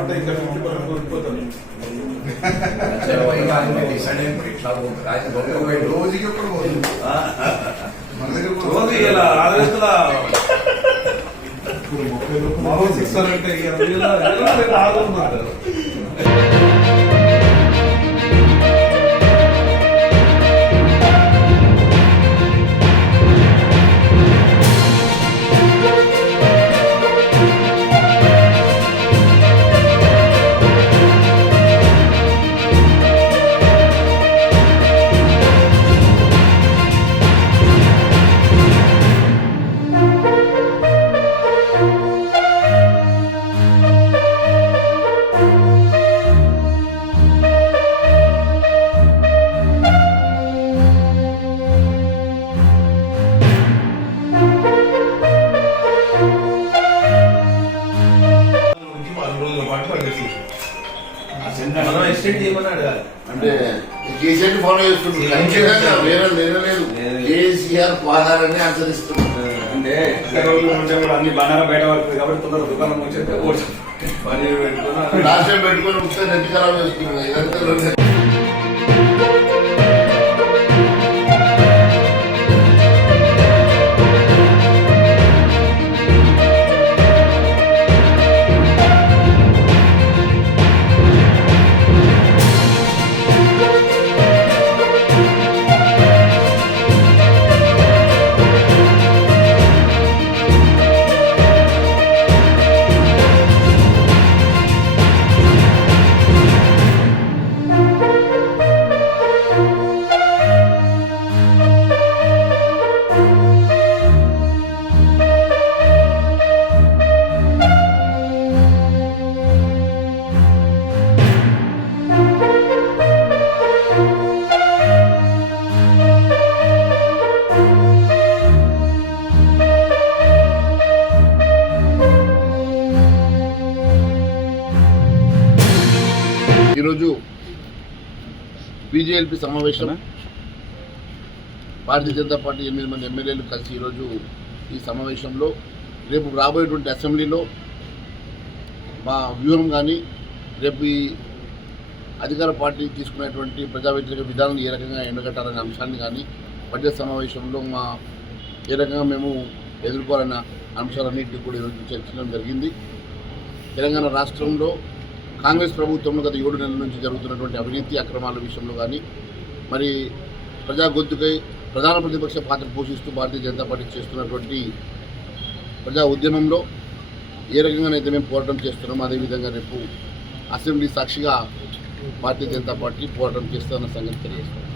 అంటే ఇంకా 50% కోల్పోతాను. రోజుకి రోజు ఇలా 6 గంటల 6 అంటే 20 ఆగుతున్నారు. మనం ఎక్స్టెండ్ చేయమని అడగాలి. అంటే కేసీఆర్ ఫాలో చేస్తున్నారు, వేరే లేదు. కేసీఆర్ పాదాలని అనుసరిస్తున్నారు. అంటే రోజులు ఉంటే కూడా అన్ని బండారా బయట పడుతుంది కాబట్టి తొందర దుకాణం వచ్చేస్తే పని పెట్టుకుని లాస్ట్ టైం పెట్టుకొని ఉంటే నెట్ ఖరాబ్ చేస్తున్నారు. ఇదంతా ఈరోజు బీజేపీ సమావేశం, భారతీయ జనతా పార్టీ 8 మంది ఎమ్మెల్యేలు కలిసి ఈరోజు ఈ సమావేశంలో రేపు రాబోయేటువంటి అసెంబ్లీలో మా వ్యూహం కానీ రేపు ఈ అధికార పార్టీ తీసుకునేటువంటి ప్రజా వ్యతిరేక విధానాలు ఏ రకంగా ఎండగట్టాలనే అంశాన్ని కానీ బడ్జెట్ సమావేశంలో ఏ రకంగా మేము ఎదుర్కోవాలన్న అంశాలన్నింటినీ కూడా ఈరోజు చర్చించడం జరిగింది. తెలంగాణ రాష్ట్రంలో కాంగ్రెస్ ప్రభుత్వంలో గత 7 నెలల నుంచి జరుగుతున్నటువంటి అవినీతి అక్రమాల విషయంలో కానీ మరి ప్రజా గొంతుకై ప్రధాన ప్రతిపక్ష పాత్ర పోషిస్తూ భారతీయ జనతా పార్టీ చేస్తున్నటువంటి ప్రజా ఉద్యమంలో ఏ రకంగానైతే మేము పోరాటం చేస్తున్నామో అదేవిధంగా రేపు అసెంబ్లీ సాక్షిగా భారతీయ జనతా పార్టీ పోరాటం చేస్తున్న సంగతి తెలియజేస్తాం.